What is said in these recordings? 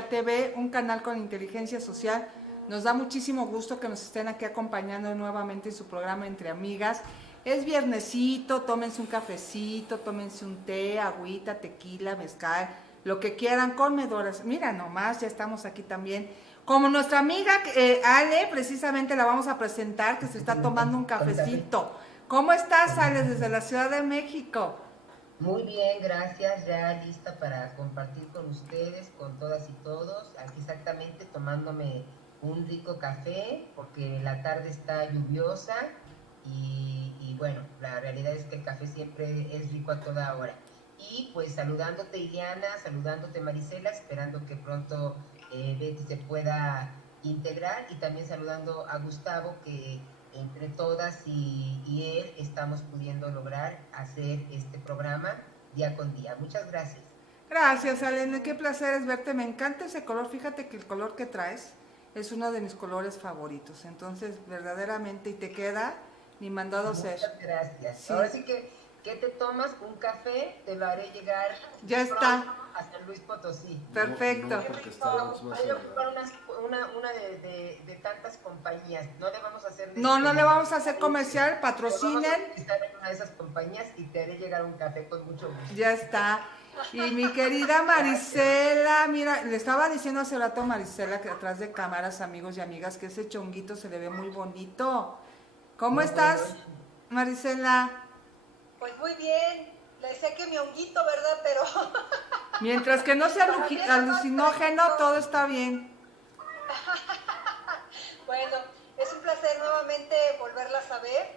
TV, un canal con inteligencia social. Nos da muchísimo gusto que nos estén aquí acompañando nuevamente en su programa Entre Amigas. Es viernesito, tómense un cafecito, tómense un té, agüita, tequila, mezcal, lo que quieran, comedoras. Mira nomás, ya estamos aquí también. Como nuestra amiga Ale, precisamente la vamos a presentar, que se está tomando un cafecito. ¿Cómo estás, Ale, desde la Ciudad de México? Muy bien, gracias. Ya lista para compartir con ustedes, con todas y todos. Aquí exactamente tomándome un rico café porque la tarde está lluviosa y bueno, la realidad es que el café siempre es rico a toda hora. Y pues saludándote Ileana, saludándote Marisela, esperando que pronto Betty se pueda integrar y también saludando a Gustavo que entre todas y él estamos pudiendo lograr hacer este programa día con día. Muchas gracias. Gracias, Alene, qué placer es verte. Me encanta ese color. Fíjate que el color que traes es uno de mis colores favoritos. Entonces, verdaderamente, y te queda ni mandado ser. Muchas gracias. Ahora Sí, sí que, ¿qué te tomas? Un café, te lo haré llegar ya pronto está. a San Luis Potosí. Perfecto. No, porque Starbucks va a Voy a cerrar. ocupar una de tantas compañías. No le vamos a hacer No, no le vamos a hacer anuncio. comercial, Lo vamos a patrocinen. utilizar en una de esas compañías y te haré llegar un café con mucho gusto. Ya está. Y mi querida Gracias. Marisela, mira, le estaba diciendo hace rato a Marisela que atrás de cámaras, amigos y amigas, que ese chonguito se le ve muy bonito. ¿Cómo No, bueno, estás, Marisela? Pues muy bien, le sé que mi honguito, ¿verdad? Pero Mientras que no sea para mí es lo más alucinógeno, práctico. todo está bien. Bueno, es un placer nuevamente volverlas a ver,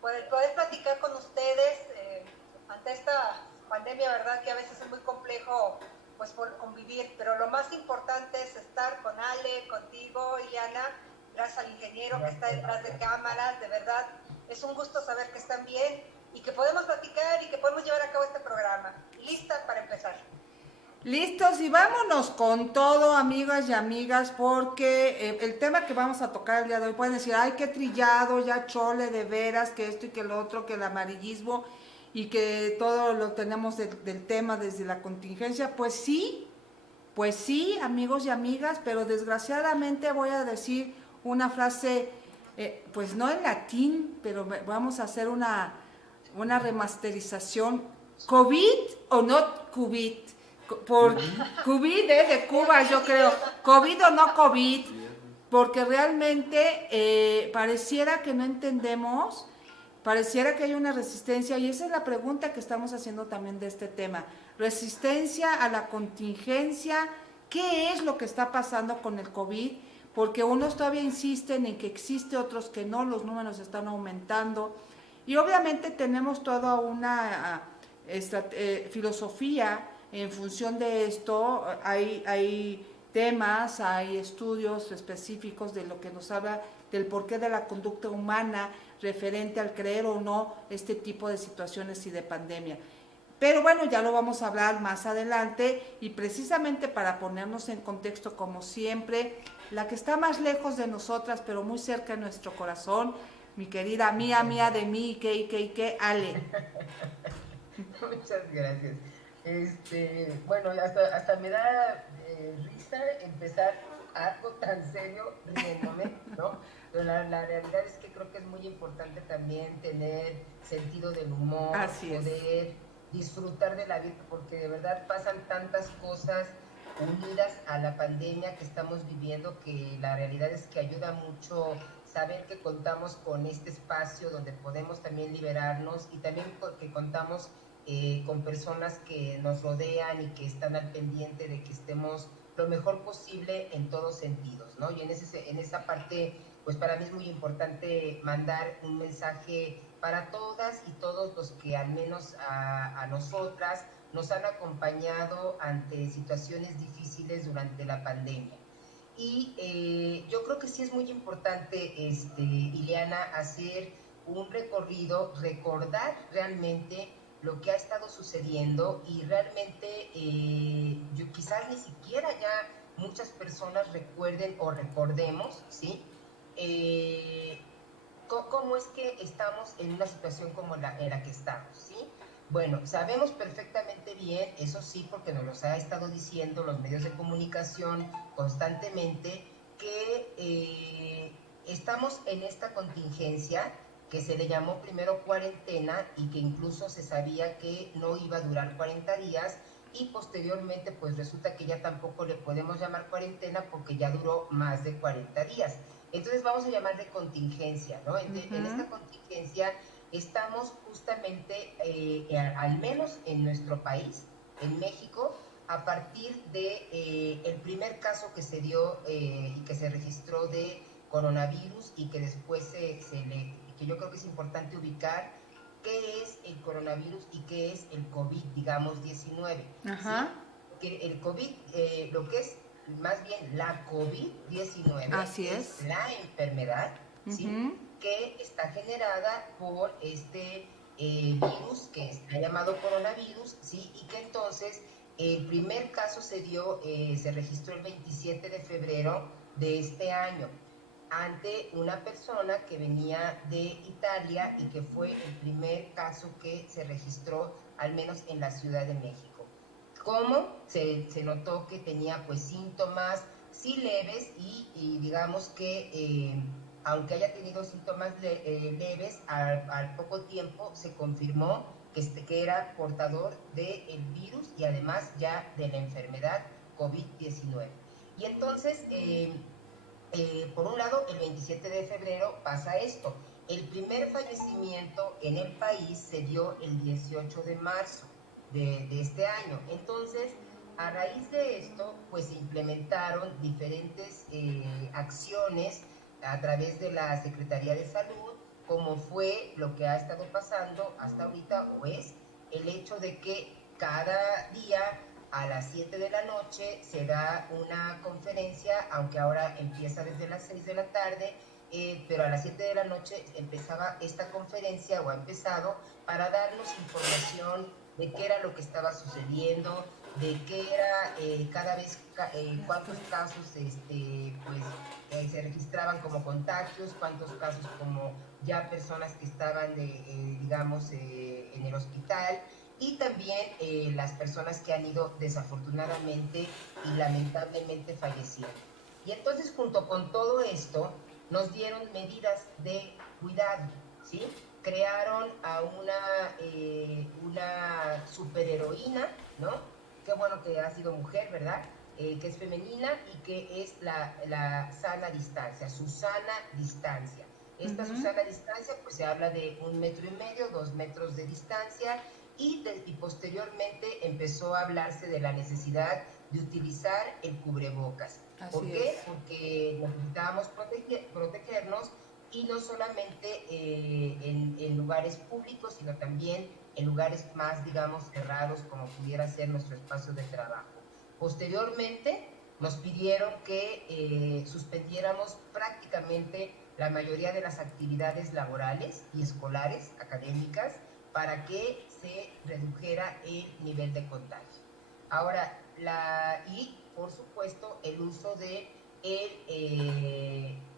por el poder platicar con ustedes ante esta pandemia, ¿verdad? Que a veces es muy complejo pues por convivir, pero lo más importante es estar con Ale, contigo, Ileana, gracias al ingeniero que está detrás de cámaras, de verdad, es un gusto saber que están bien y que podemos platicar y que podemos llevar a cabo este programa. Lista para empezar. Listos y vámonos con todo, amigas y amigas, porque el tema que vamos a tocar el día de hoy, pueden decir, ay, qué trillado, ya chole, de veras, que esto y que lo otro, que el amarillismo y que todo lo tenemos del tema desde la contingencia. Pues sí, amigos y amigas, pero desgraciadamente voy a decir una frase, pues no en latín, pero vamos a hacer una remasterización. ¿COVID o no COVID? Por COVID de Cuba, yo creo. ¿COVID o no COVID? Porque realmente pareciera que no entendemos, pareciera que hay una resistencia, y esa es la pregunta que estamos haciendo también de este tema. Resistencia a la contingencia. ¿Qué es lo que está pasando con el COVID? Porque unos todavía insisten en que existe, otros que no, los números están aumentando. Y obviamente tenemos toda una filosofía en función de esto. Hay temas, hay estudios específicos de lo que nos habla del porqué de la conducta humana referente al creer o no este tipo de situaciones y de pandemia. Pero bueno, ya lo vamos a hablar más adelante, y precisamente para ponernos en contexto, como siempre, la que está más lejos de nosotras, pero muy cerca de nuestro corazón, mi querida mía de mí, que Ale. Muchas gracias. Bueno, hasta me da risa empezar algo tan serio riéndome, ¿no? Pero la realidad es que creo que es muy importante también tener sentido del humor, Así es. poder disfrutar de la vida, porque de verdad pasan tantas cosas unidas a la pandemia que estamos viviendo, que la realidad es que ayuda mucho saber que contamos con este espacio donde podemos también liberarnos y también que contamos con personas que nos rodean y que están al pendiente de que estemos lo mejor posible en todos sentidos, ¿no? Y en esa parte, pues para mí es muy importante mandar un mensaje para todas y todos los que al menos a nosotras nos han acompañado ante situaciones difíciles durante la pandemia. Y yo creo que sí es muy importante, Ileana, hacer un recorrido, recordar realmente lo que ha estado sucediendo y realmente yo quizás ni siquiera ya muchas personas recuerden o recordemos, ¿sí? ¿Cómo es que estamos en una situación como en la que estamos, ¿sí? Bueno, sabemos perfectamente bien, eso sí, porque nos los ha estado diciendo los medios de comunicación constantemente, que estamos en esta contingencia que se le llamó primero cuarentena y que incluso se sabía que no iba a durar 40 días y posteriormente pues resulta que ya tampoco le podemos llamar cuarentena porque ya duró más de 40 días. Entonces vamos a llamarle contingencia, ¿no? En esta contingencia estamos justamente, al menos en nuestro país, en México, a partir de el primer caso que se dio y que se registró de coronavirus y que después que yo creo que es importante ubicar qué es el coronavirus y qué es el COVID, digamos, 19, ¿sí? Ajá. Porque el COVID, lo que es más bien la COVID-19, Así es es. la enfermedad, ¿sí? Ujú. Que está generada por este virus que está llamado coronavirus, ¿sí? Y que entonces el primer caso se registró el 27 de febrero de este año ante una persona que venía de Italia y que fue el primer caso que se registró al menos en la Ciudad de México. ¿Cómo? Se notó que tenía pues síntomas sí leves y digamos que aunque haya tenido síntomas leves, al poco tiempo se confirmó que era portador del virus y además ya de la enfermedad COVID-19. Y entonces, por un lado, el 27 de febrero pasa esto. El primer fallecimiento en el país se dio el 18 de marzo de este año. Entonces, a raíz de esto, pues se implementaron diferentes acciones a través de la Secretaría de Salud, como fue lo que ha estado pasando hasta ahorita, o es el hecho de que cada día a las 7 de la noche se da una conferencia, aunque ahora empieza desde las 6 de la tarde, pero a las 7 de la noche empezaba esta conferencia o ha empezado para darnos información de qué era lo que estaba sucediendo, de qué era cada vez, cuántos casos se registraban como contagios, cuántos casos como ya personas que estaban, digamos, en el hospital, y también las personas que han ido desafortunadamente y lamentablemente falleciendo. Y entonces junto con todo esto nos dieron medidas de cuidado, ¿sí? Crearon a una superheroína, ¿no? Qué bueno que ha sido mujer, ¿verdad? Que es femenina y que es la sana distancia, Susana Distancia. Esta Susana Distancia, pues se habla de 1,5 metros, 2 metros de distancia, y posteriormente empezó a hablarse de la necesidad de utilizar el cubrebocas. ¿Por qué? Porque necesitábamos protegernos y no solamente en lugares públicos, sino también en lugares más, digamos, cerrados, como pudiera ser nuestro espacio de trabajo. Posteriormente, nos pidieron que suspendiéramos prácticamente la mayoría de las actividades laborales y escolares, académicas, para que se redujera el nivel de contagio. Ahora, y por supuesto, el uso de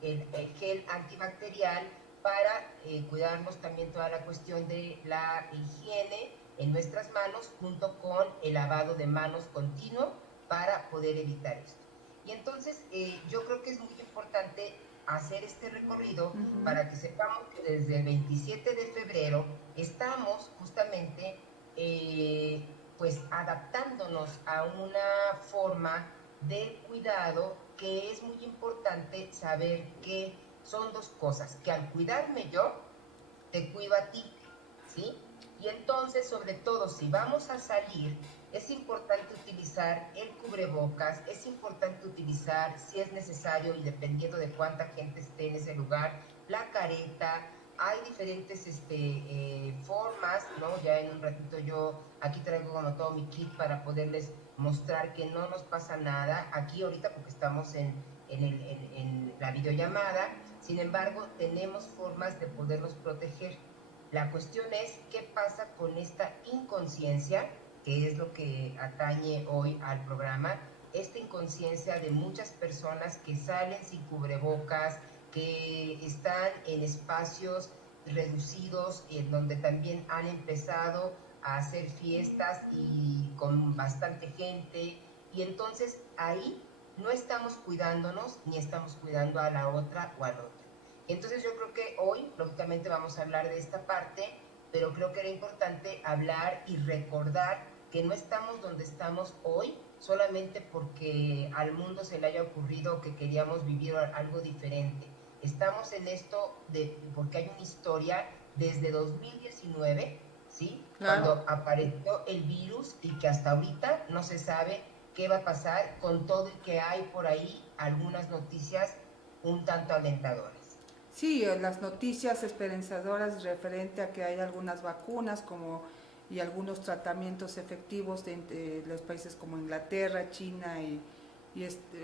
el gel antibacterial para cuidarnos también toda la cuestión de la higiene en nuestras manos, junto con el lavado de manos continuo para poder evitar esto. Y entonces yo creo que es muy importante hacer este recorrido para que sepamos que desde el 27 de febrero estamos justamente pues adaptándonos a una forma de cuidado que es muy importante saber que son dos cosas, que al cuidarme yo, te cuido a ti, ¿sí? Y entonces, sobre todo, si vamos a salir, es importante utilizar el cubrebocas, es importante utilizar, si es necesario y dependiendo de cuánta gente esté en ese lugar, la careta. Hay diferentes formas, ¿no? Ya en un ratito yo aquí traigo como todo mi kit para poderles mostrar que no nos pasa nada aquí ahorita porque estamos en la videollamada. Sin embargo, tenemos formas de podernos proteger. La cuestión es qué pasa con esta inconsciencia, que es lo que atañe hoy al programa, esta inconsciencia de muchas personas que salen sin cubrebocas, que están en espacios reducidos, en donde también han empezado a hacer fiestas y con bastante gente, y entonces ahí no estamos cuidándonos ni estamos cuidando a la otra o al otro. Entonces yo creo que hoy, lógicamente, vamos a hablar de esta parte, pero creo que era importante hablar y recordar que no estamos donde estamos hoy solamente porque al mundo se le haya ocurrido que queríamos vivir algo diferente. Estamos en esto porque hay una historia desde 2019, ¿sí? Claro. Cuando apareció el virus y que hasta ahorita no se sabe qué va a pasar con todo y que hay por ahí algunas noticias un tanto alentadoras. Sí, las noticias esperanzadoras referente a que hay algunas vacunas y algunos tratamientos efectivos de los países como Inglaterra, China y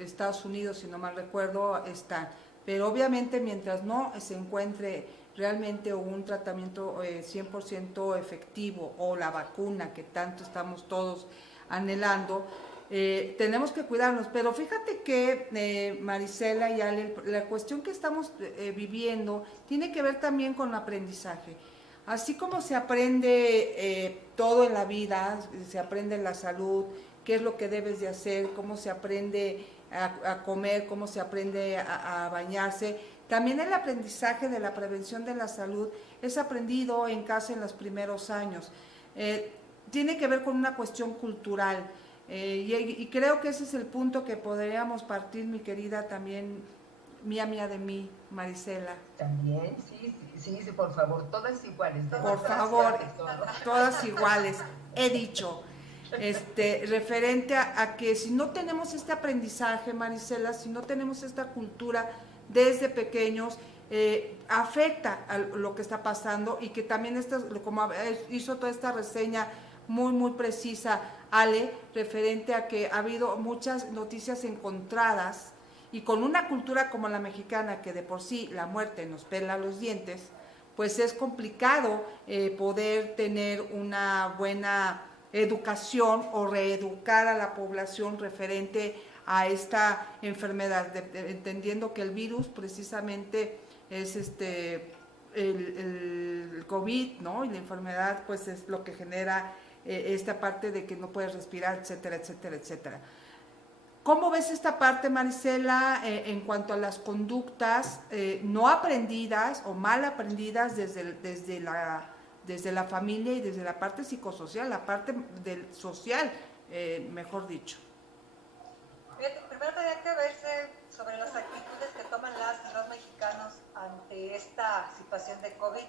Estados Unidos, si no mal recuerdo, están. Pero obviamente mientras no se encuentre realmente un tratamiento 100% efectivo o la vacuna que tanto estamos todos anhelando, tenemos que cuidarnos. Pero fíjate que Marisela y Ale, la cuestión que estamos viviendo tiene que ver también con el aprendizaje. Así como se aprende todo en la vida, se aprende la salud, qué es lo que debes de hacer, cómo se aprende a comer, cómo se aprende a bañarse. También el aprendizaje de la prevención de la salud es aprendido en casa en los primeros años. Tiene que ver con una cuestión cultural. Y creo que ese es el punto que podríamos partir, mi querida, también mía de mí, Marisela. También, sí, por favor, todas iguales. Por favor, todas iguales, he dicho. Referente a que si no tenemos este aprendizaje, Marisela, si no tenemos esta cultura desde pequeños, afecta a lo que está pasando, y que también como hizo toda esta reseña muy precisa Ale, referente a que ha habido muchas noticias encontradas, y con una cultura como la mexicana, que de por sí la muerte nos pela los dientes, pues es complicado poder tener una buena educación o reeducar a la población referente a esta enfermedad, entendiendo que el virus precisamente es el COVID, ¿no? Y la enfermedad pues es lo que genera esta parte de que no puedes respirar, etcétera, etcétera, etcétera. ¿Cómo ves esta parte, Marisela, en cuanto a las conductas no aprendidas o mal aprendidas desde la familia y desde la parte psicosocial, la parte del social, mejor dicho? Primero tendría que verse sobre las actitudes que toman las y los mexicanos ante esta situación de COVID,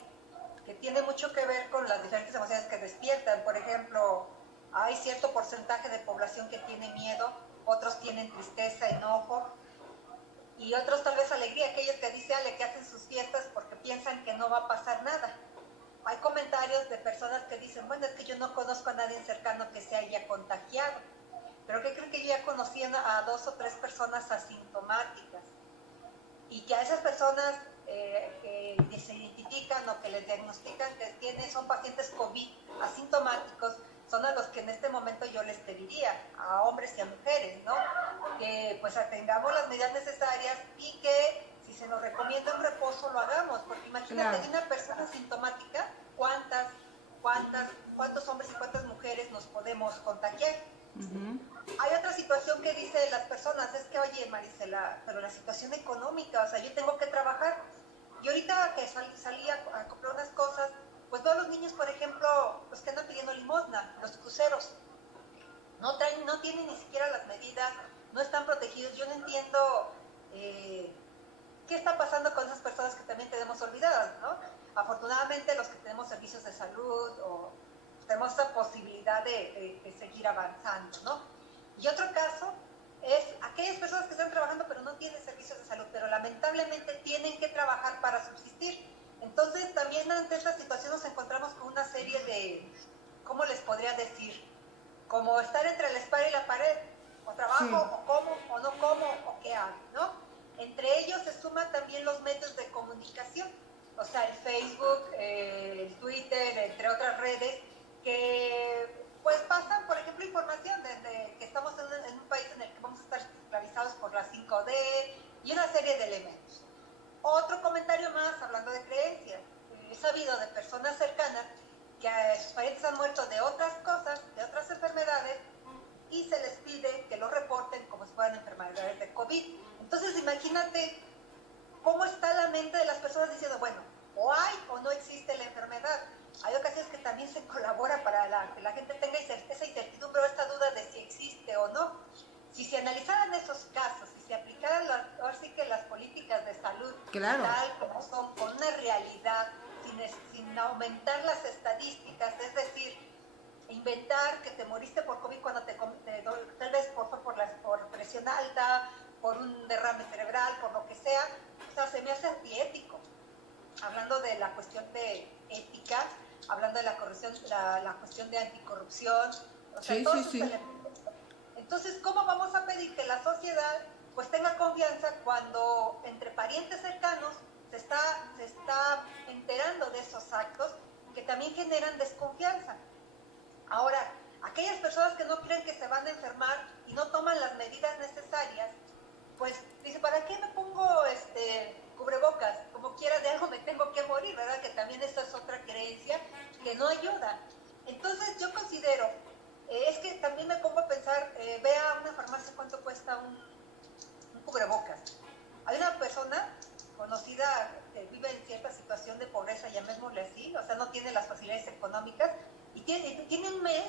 que tiene mucho que ver con las diferentes emociones que despiertan. Por ejemplo, hay cierto porcentaje de población que tiene miedo, otros tienen tristeza, enojo, y otros tal vez alegría, aquellos que dice Ale que hacen sus fiestas porque piensan que no va a pasar nada. Hay comentarios de personas que dicen, bueno, es que yo no conozco a nadie cercano que se haya contagiado, pero ¿qué creen? Que yo ya conocí a 2 o 3 personas asintomáticas, y que a esas personas que se identifican o que les diagnostican que son pacientes COVID asintomáticos, son a los que en este momento yo les pediría, a hombres y a mujeres, ¿no? Que pues atengamos las medidas necesarias, y que si se nos recomienda un reposo lo hagamos, porque imagínate, de una persona asintomática, ¿cuántos hombres y cuántas mujeres nos podemos contagiar? Uh-huh. Hay otra situación que dice las personas, es que oye Marisela, pero la situación económica, o sea, yo tengo que trabajar, y ahorita que salí a comprar unas cosas, pues veo a los niños, por ejemplo, pues que andan pidiendo limosna, los cruceros, no tienen ni siquiera las medidas, no están protegidos. Yo no entiendo qué está pasando con esas personas que también tenemos olvidadas, ¿no? Afortunadamente los que tenemos servicios de salud o tenemos esa posibilidad de seguir avanzando, ¿no? Y otro caso es aquellas personas que están trabajando pero no tienen servicios de salud, pero lamentablemente tienen que trabajar para subsistir. Entonces también ante esta situación nos encontramos con una serie de, ¿cómo les podría decir? Como estar entre la espada y la pared, o trabajo, sí, o como, o no como, o qué hago, ¿no? Entre ellos se suman también los medios de comunicación, o sea, el Facebook, el Twitter, entre otras redes, que pues pasan, por ejemplo, información desde que estamos en un país en el que vamos a estar esclavizados por la 5D y una serie de elementos. Otro comentario más, hablando de creencias. He sabido de personas cercanas que sus parientes han muerto de otras cosas, de otras enfermedades, y se les pide que lo reporten como si fueran enfermedades de COVID. Entonces imagínate cómo está la mente de las personas diciendo, bueno, o hay o no existe la enfermedad. Hay ocasiones que también se colabora para que la gente tenga esa incertidumbre o esta duda de si existe o no. Si se analizaran esos casos, si se aplicaran ahora sí que las políticas de salud tal como son, con una realidad, sin aumentar las estadísticas, es decir, inventar que te moriste por COVID cuando tal vez por presión alta, por un derrame cerebral, por lo que sea, o sea, se me hace antiético. Hablando de la cuestión de ética, hablando de la corrupción, la cuestión de anticorrupción, o sea, todos esos elementos. Entonces, ¿cómo vamos a pedir que la sociedad pues tenga confianza cuando entre parientes cercanos se está enterando de esos actos que también generan desconfianza? Ahora, aquellas personas que no creen que se van a enfermar y no toman las medidas necesarias, pues dice, ¿para qué me pongo cubrebocas? Como quiera de algo me tengo que morir, ¿verdad? Que también esa es otra creencia que no ayuda. Entonces yo considero, es que también me pongo a pensar, ve a una farmacia cuánto cuesta un cubrebocas. Hay una persona conocida que vive en cierta situación de pobreza, llamémosle así, o sea, no tiene las facilidades económicas, y tiene un mes,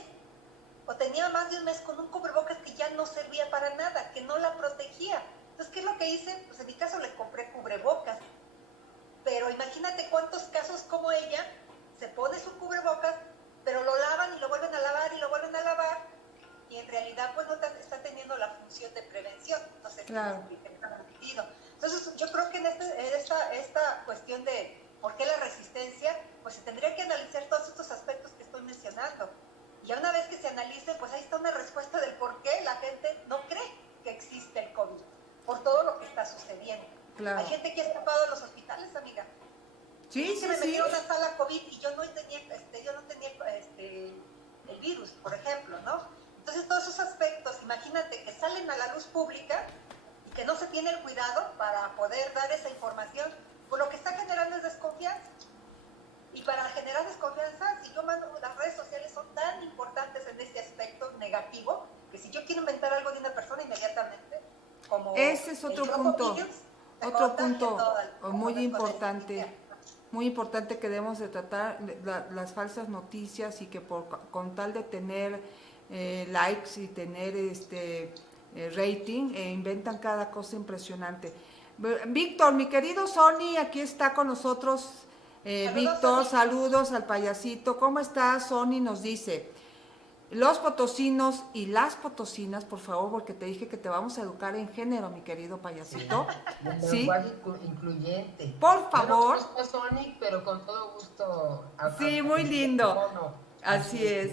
o tenía más de un mes con un cubrebocas que ya no servía para nada, que no la protegía. Entonces, ¿qué es lo que hice? Pues en mi caso le compré cubrebocas. Pero imagínate cuántos casos como ella, se pone su cubrebocas, pero lo lavan y lo vuelven a lavar y lo vuelven a lavar, y en realidad pues no está teniendo la función de prevención. No sé si está repetido. Entonces, yo creo que en esta cuestión de por qué la resistencia, pues se tendría que analizar todos estos aspectos que estoy mencionando. Y una vez que se analice, pues ahí está una respuesta del por qué la gente no cree que existe el COVID, por todo lo que está sucediendo. Claro. Hay gente que ha escapado de los hospitales, amiga. Sí, me metieron a una sala COVID y yo no tenía el virus, por ejemplo, ¿no? Entonces, todos esos aspectos, imagínate que salen a la luz pública y que no se tiene el cuidado para poder dar esa información, pues lo que está generando es desconfianza. Y para generar desconfianza, si yo mando, las redes sociales son tan importantes en este aspecto negativo, que si yo quiero inventar algo de una persona inmediatamente, como ese es otro punto, muy importante que debemos de tratar las falsas noticias, y que con tal de tener likes y tener rating, inventan cada cosa impresionante. Víctor, mi querido Sony, aquí está con nosotros. Víctor, saludos al payasito. ¿Cómo estás? Sony nos dice, los potosinos y las potosinas, por favor, porque te dije que te vamos a educar en género, mi querido payasito. ¿Sí? Lenguaje incluyente. Por favor. Yo no conozco a Sonic, pero con todo gusto. Sí, muy lindo. Así es.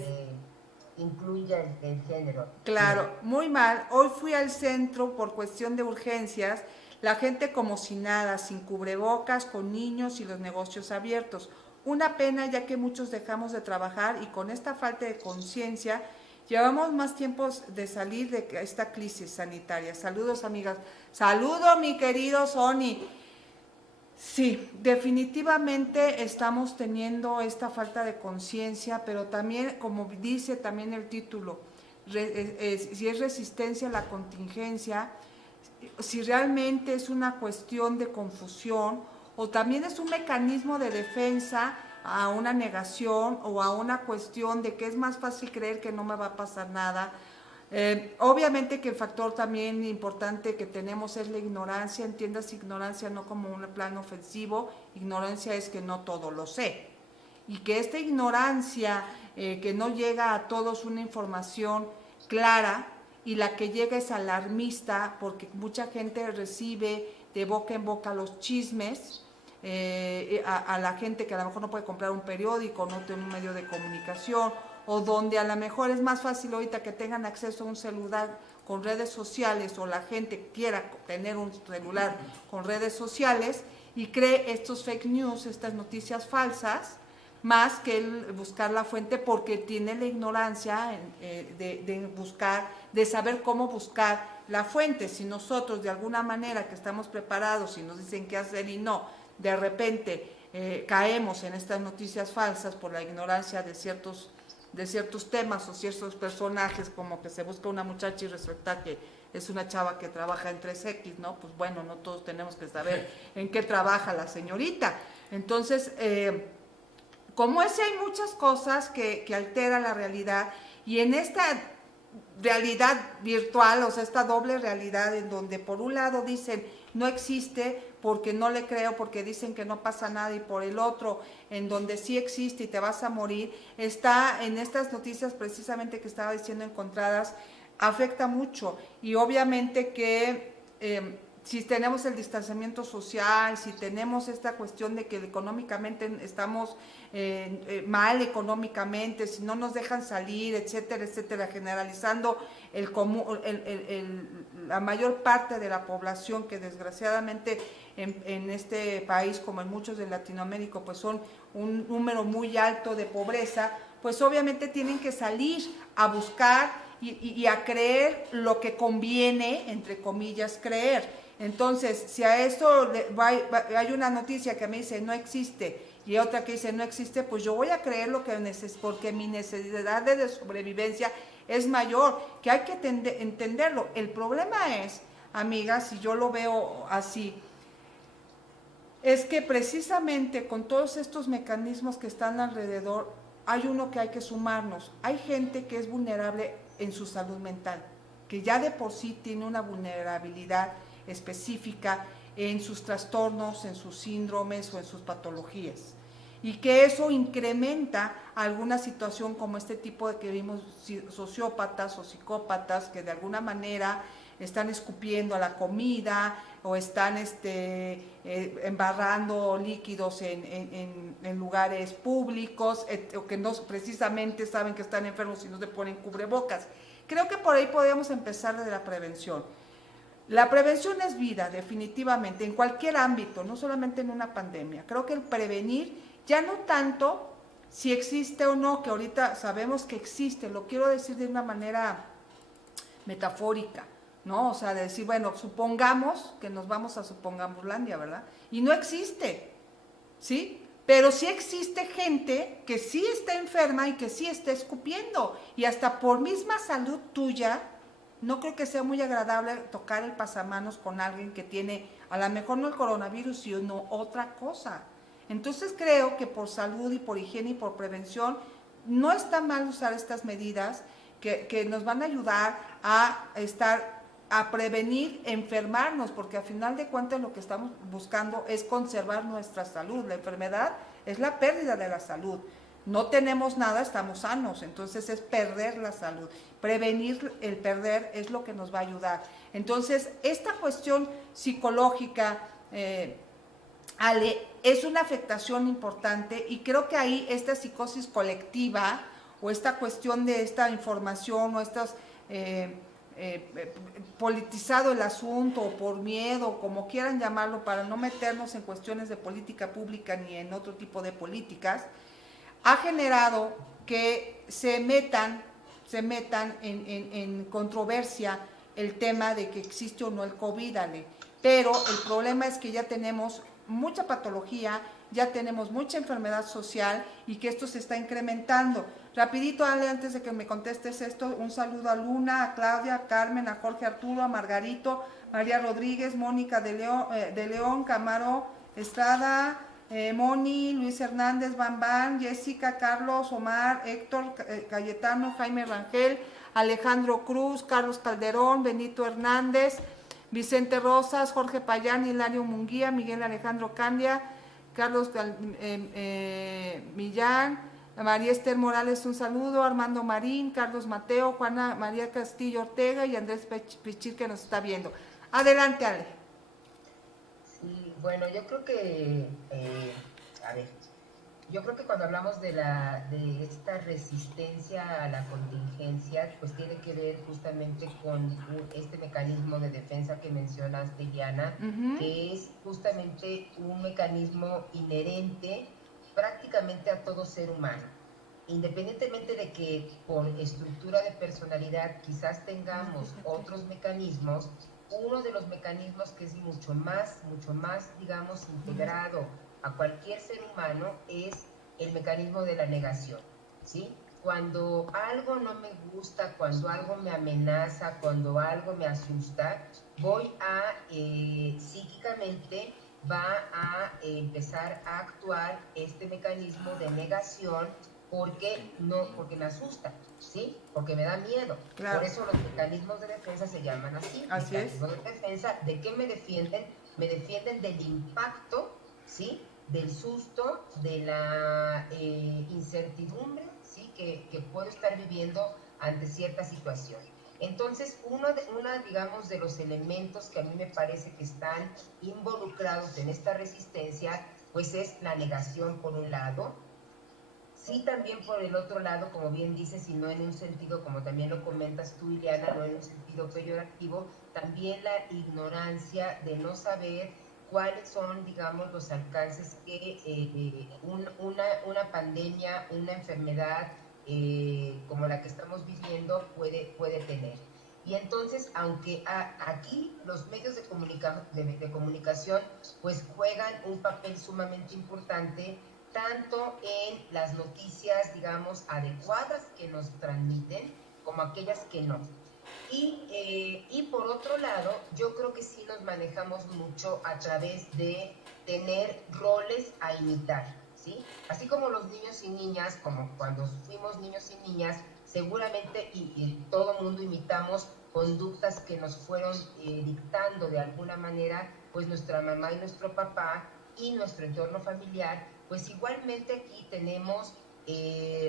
Incluya el género. Claro, sí. Muy mal. Hoy fui al centro por cuestión de urgencias. La gente como si nada, sin cubrebocas, con niños y los negocios abiertos. Una pena, ya que muchos dejamos de trabajar y con esta falta de conciencia llevamos más tiempos de salir de esta crisis sanitaria. Saludos, amigas. Saludo, mi querido Sony. Sí, definitivamente estamos teniendo esta falta de conciencia, pero también, como dice también el título, si es resistencia a la contingencia, si realmente es una cuestión de confusión o también es un mecanismo de defensa a una negación o a una cuestión de que es más fácil creer que no me va a pasar nada. Obviamente que el factor también importante que tenemos es la ignorancia. Entiendas ignorancia no como un plan ofensivo, ignorancia es que no todo lo sé, y que esta ignorancia que no llega a todos una información clara, y la que llega es alarmista, porque mucha gente recibe de boca en boca los chismes, a la gente que a lo mejor no puede comprar un periódico, no tiene un medio de comunicación, o donde a lo mejor es más fácil ahorita que tengan acceso a un celular con redes sociales, o la gente quiera tener un celular con redes sociales y cree estos fake news, estas noticias falsas, más que el buscar la fuente, porque tiene la ignorancia de buscar, de saber cómo buscar la fuente. Si nosotros de alguna manera que estamos preparados y nos dicen qué hacer y no, de repente caemos en estas noticias falsas por la ignorancia de ciertos temas o ciertos personajes, como que se busca una muchacha y resulta que es una chava que trabaja en 3X, ¿no? Pues bueno, no todos tenemos que saber en qué trabaja la señorita. Entonces, como ese hay muchas cosas que alteran la realidad, y en esta realidad virtual, o sea, esta doble realidad en donde por un lado dicen no existe porque no le creo, porque dicen que no pasa nada, y por el otro en donde sí existe y te vas a morir, está en estas noticias precisamente que estaba diciendo encontradas, afecta mucho. Y obviamente que si tenemos el distanciamiento social, si tenemos esta cuestión de que económicamente estamos mal económicamente, si no nos dejan salir, etcétera, etcétera, generalizando la mayor parte de la población, que desgraciadamente en este país, como en muchos de Latinoamérica, pues son un número muy alto de pobreza, pues obviamente tienen que salir a buscar y a creer lo que conviene, entre comillas, creer. Entonces, si a esto hay una noticia que me dice no existe y otra que dice no existe, pues yo voy a creer lo que porque mi necesidad de sobrevivencia es mayor, que hay que entenderlo. El problema es, amigas, si yo lo veo así, es que precisamente con todos estos mecanismos que están alrededor, hay uno que hay que sumarnos. Hay gente que es vulnerable en su salud mental, que ya de por sí tiene una vulnerabilidad específica en sus trastornos, en sus síndromes o en sus patologías, y que eso incrementa alguna situación como este tipo de que vimos, sociópatas o psicópatas que de alguna manera están escupiendo a la comida o están embarrando líquidos en lugares públicos, o que no precisamente saben que están enfermos y no se ponen cubrebocas. Creo que por ahí podemos empezar desde la prevención. La prevención es vida, definitivamente, en cualquier ámbito, no solamente en una pandemia. Creo que el prevenir, ya no tanto si existe o no, que ahorita sabemos que existe, lo quiero decir de una manera metafórica, ¿no? O sea, de decir, bueno, supongamos que nos vamos a Supongamoslandia, ¿verdad? Y no existe, ¿sí? Pero sí existe gente que sí está enferma y que sí está escupiendo, y hasta por misma salud tuya, no creo que sea muy agradable tocar el pasamanos con alguien que tiene, a lo mejor no el coronavirus, sino otra cosa. Entonces creo que por salud y por higiene y por prevención, no está mal usar estas medidas que nos van a ayudar a prevenir enfermarnos, porque al final de cuentas lo que estamos buscando es conservar nuestra salud. La enfermedad es la pérdida de la salud. No tenemos nada, estamos sanos, entonces es perder la salud. Prevenir el perder es lo que nos va a ayudar. Entonces, esta cuestión psicológica, Ale, es una afectación importante, y creo que ahí esta psicosis colectiva o esta cuestión de esta información o estas politizado el asunto, o por miedo, como quieran llamarlo, para no meternos en cuestiones de política pública ni en otro tipo de políticas, ha generado que se metan en controversia el tema de que existe o no el COVID, Ale. Pero el problema es que ya tenemos mucha patología, ya tenemos mucha enfermedad social, y que esto se está incrementando. Rapidito, Ale, antes de que me contestes esto, un saludo a Luna, a Claudia, a Carmen, a Jorge Arturo, a Margarito, María Rodríguez, Mónica de León, Camaro Estrada, Moni, Luis Hernández, Bambán, Jessica, Carlos, Omar, Héctor, Cayetano, Jaime Rangel, Alejandro Cruz, Carlos Calderón, Benito Hernández, Vicente Rosas, Jorge Payán, Hilario Munguía, Miguel Alejandro Candia, Carlos Millán, María Esther Morales, un saludo, Armando Marín, Carlos Mateo, Juana María Castillo Ortega y Andrés Pichir, que nos está viendo. Adelante, Ale. Sí, bueno, yo creo que, yo creo que cuando hablamos de esta resistencia a la contingencia, pues tiene que ver justamente con este mecanismo de defensa que mencionaste, Diana, que es justamente un mecanismo inherente prácticamente a todo ser humano. Independientemente de que por estructura de personalidad quizás tengamos otros mecanismos, uno de los mecanismos que es mucho más, digamos, integrado a cualquier ser humano es el mecanismo de la negación, ¿sí? Cuando algo no me gusta, cuando algo me amenaza, cuando algo me asusta, voy a, psíquicamente, va a empezar a actuar este mecanismo de negación porque me asusta, ¿sí? Porque me da miedo. Claro. Por eso los mecanismos de defensa se llaman así. Así es. Mecanismos de defensa, ¿de qué me defienden? Me defienden del impacto, ¿sí? Del susto, de la incertidumbre, ¿sí? Que puedo estar viviendo ante cierta situación. Entonces, digamos, de los elementos que a mí me parece que están involucrados en esta resistencia, pues es la negación por un lado. Sí, también por el otro lado, como bien dices, y no en un sentido, como también lo comentas tú, Ileana, no en un sentido peyorativo, también la ignorancia de no saber cuáles son, digamos, los alcances que una pandemia, una enfermedad como la que estamos viviendo puede tener. Y entonces, aunque aquí los medios de comunicación pues juegan un papel sumamente importante, tanto en las noticias, digamos, adecuadas que nos transmiten, como aquellas que no. Y por otro lado, yo creo que sí nos manejamos mucho a través de tener roles a imitar, ¿sí? Así como los niños y niñas, como cuando fuimos niños y niñas, seguramente y todo mundo imitamos conductas que nos fueron dictando de alguna manera, pues nuestra mamá y nuestro papá y nuestro entorno familiar, pues igualmente aquí tenemos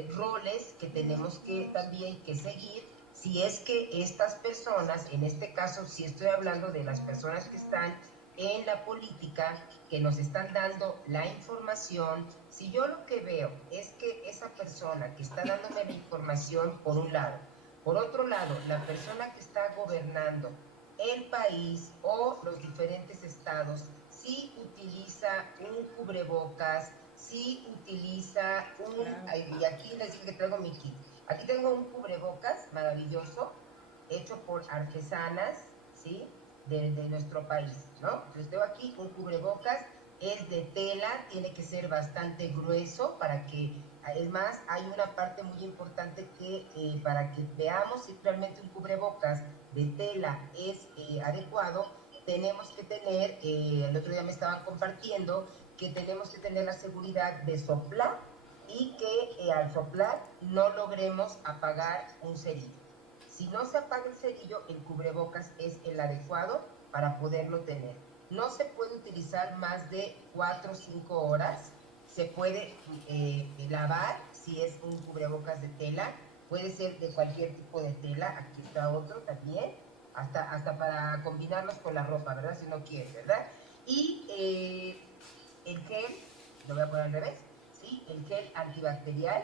roles que tenemos que también que seguir si es que estas personas, en este caso si estoy hablando de las personas que están en la política, que nos están dando la información, si yo lo que veo es que esa persona que está dándome la información, por un lado, por otro lado, la persona que está gobernando el país o los diferentes estados, sí utiliza un cubrebocas, sí utiliza y aquí les dije que traigo mi kit. Aquí tengo un cubrebocas maravilloso, hecho por artesanas, ¿sí? De nuestro país, ¿no? Entonces tengo aquí un cubrebocas, es de tela, tiene que ser bastante grueso para que, es más, hay una parte muy importante que para que veamos si realmente un cubrebocas de tela es adecuado, tenemos que tener, el otro día me estaban compartiendo, que tenemos que tener la seguridad de soplar y que al soplar no logremos apagar un cerillo. Si no se apaga el cerillo, el cubrebocas es el adecuado para poderlo tener. No se puede utilizar más de 4 o 5 horas. Se puede lavar si es un cubrebocas de tela. Puede ser de cualquier tipo de tela. Aquí está otro también. Hasta para combinarlos con la ropa, ¿verdad? Si no quieres, ¿verdad? Y el gel, lo voy a poner al revés, ¿sí? El gel antibacterial,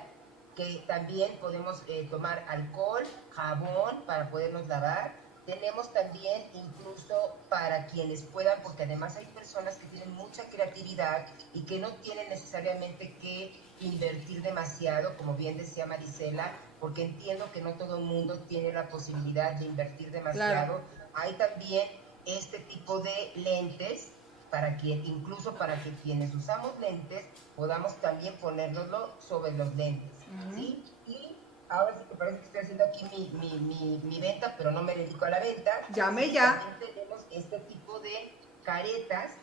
que también podemos tomar alcohol, jabón para podernos lavar. Tenemos también incluso para quienes puedan, porque además hay personas que tienen mucha creatividad y que no tienen necesariamente que invertir demasiado, como bien decía Marisela, porque entiendo que no todo el mundo tiene la posibilidad de invertir demasiado. Claro. Hay también este tipo de lentes para que incluso para que quienes usamos lentes podamos también ponérnoslo sobre los lentes, ¿sí? Y ahora sí que parece que estoy haciendo aquí mi venta, pero no me dedico a la venta. Llame ya. También tenemos este tipo de caretas,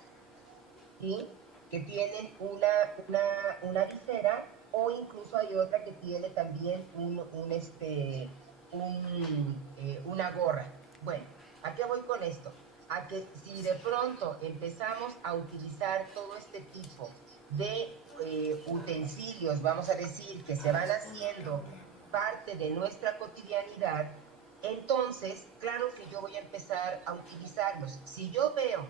¿sí? Que tienen una visera, o incluso hay otra que tiene también una gorra. Bueno, ¿a qué voy con esto? A que si de pronto empezamos a utilizar todo este tipo de utensilios, vamos a decir, que se van haciendo parte de nuestra cotidianidad, entonces, claro que yo voy a empezar a utilizarlos. Si yo veo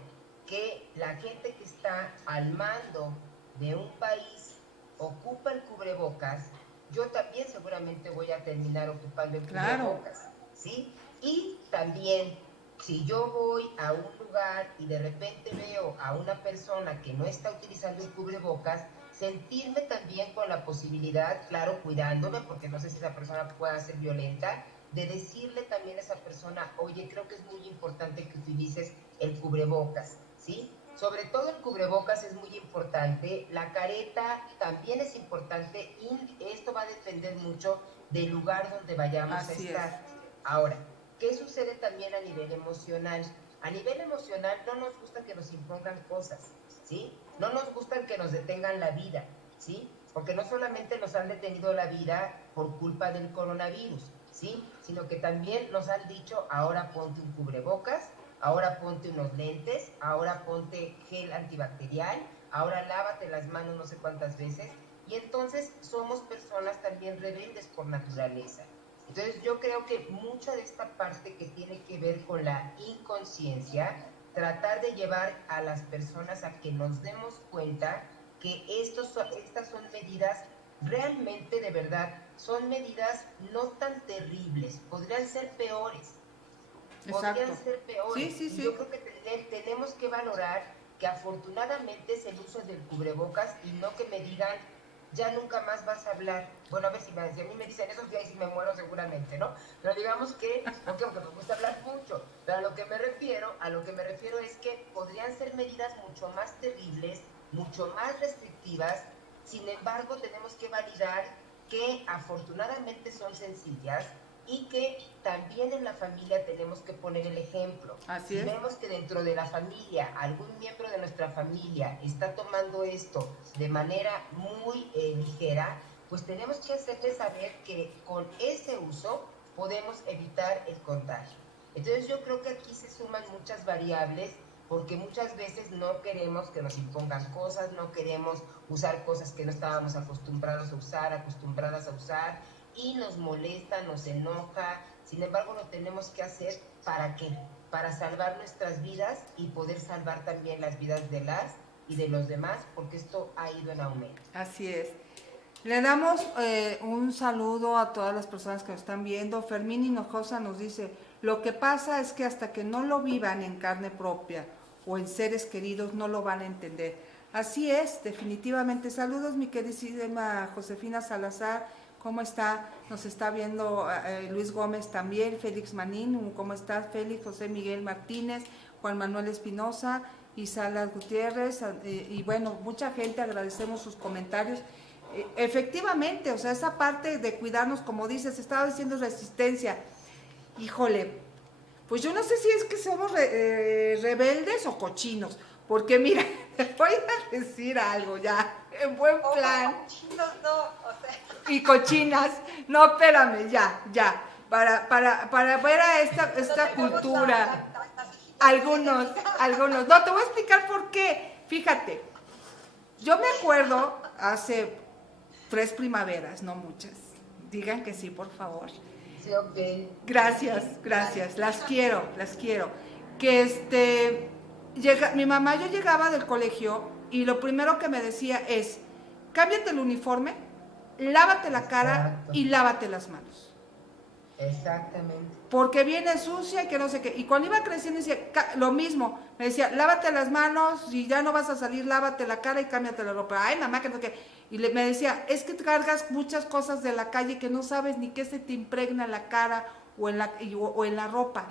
que la gente que está al mando de un país ocupa el cubrebocas, yo también seguramente voy a terminar ocupando el cubrebocas, ¿sí? Y también, si yo voy a un lugar y de repente veo a una persona que no está utilizando el cubrebocas, sentirme también con la posibilidad, claro, cuidándome, porque no sé si esa persona pueda ser violenta, de decirle también a esa persona, oye, creo que es muy importante que utilices el cubrebocas, ¿sí? Sobre todo el cubrebocas es muy importante, la careta también es importante y esto va a depender mucho del lugar donde vayamos a estar. Ahora, ¿qué sucede también a nivel emocional? A nivel emocional no nos gusta que nos impongan cosas, ¿sí? No nos gusta que nos detengan la vida, ¿sí? Porque no solamente nos han detenido la vida por culpa del coronavirus, ¿sí? Sino que también nos han dicho, ahora ponte un cubrebocas, ahora ponte unos lentes, ahora ponte gel antibacterial, ahora lávate las manos no sé cuántas veces, y entonces somos personas también rebeldes por naturaleza. Entonces yo creo que mucha de esta parte que tiene que ver con la inconsciencia, tratar de llevar a las personas a que nos demos cuenta que estas son medidas realmente, de verdad, son medidas no tan terribles, podrían ser peores. Podrían ser peores. Sí. Y yo creo que tenemos que valorar que afortunadamente es el uso del cubrebocas y no que me digan, ya nunca más vas a hablar. Bueno, a ver si a mí me dicen esos días y me muero seguramente, ¿no? Pero digamos que, aunque me gusta hablar mucho, pero a lo que me refiero es que podrían ser medidas mucho más terribles, mucho más restrictivas. Sin embargo, tenemos que validar que afortunadamente son sencillas y que también en la familia tenemos que poner el ejemplo. Si vemos que dentro de la familia, algún miembro de nuestra familia está tomando esto de manera muy ligera, pues tenemos que hacerle saber que con ese uso podemos evitar el contagio. Entonces yo creo que aquí se suman muchas variables, porque muchas veces no queremos que nos impongan cosas, no queremos usar cosas que no estábamos acostumbradas a usar, y nos molesta, nos enoja. Sin embargo, lo tenemos que hacer ¿para qué? Para salvar nuestras vidas y poder salvar también las vidas de las y de los demás, porque esto ha ido en aumento. Así es. Le damos un saludo a todas las personas que nos están viendo. Fermín Hinojosa nos dice, lo que pasa es que hasta que no lo vivan en carne propia o en seres queridos, no lo van a entender. Así es, definitivamente. Saludos, mi queridísima Josefina Salazar. ¿Cómo está? Nos está viendo Luis Gómez también, Félix Manín, ¿cómo estás, Félix? José Miguel Martínez, Juan Manuel Espinosa, Isalas Gutiérrez, y bueno, mucha gente, agradecemos sus comentarios. Efectivamente, o sea, esa parte de cuidarnos, como dices, estaba diciendo resistencia. Híjole, pues yo no sé si es que somos rebeldes o cochinos, porque mira, voy a decir algo ya, en buen plan. Cochinos no, o sea. Y cochinas, no, espérame, ya, para ver a esta cultura. Algunos, no, te voy a explicar por qué. Fíjate, yo me acuerdo hace 3 primaveras, no muchas. Digan que sí, por favor. Sí, ok. Gracias, las quiero. Que mi mamá, yo llegaba del colegio y lo primero que me decía es, cámbiate el uniforme, lávate la cara y lávate las manos. Exactamente. Porque viene sucia y que no sé qué. Y cuando iba creciendo decía lo mismo. Me decía, lávate las manos, si ya no vas a salir, lávate la cara y cámbiate la ropa. Ay, mamá, que no sé qué. Y me decía, es que cargas muchas cosas de la calle que no sabes ni qué se te impregna en la cara o en la ropa.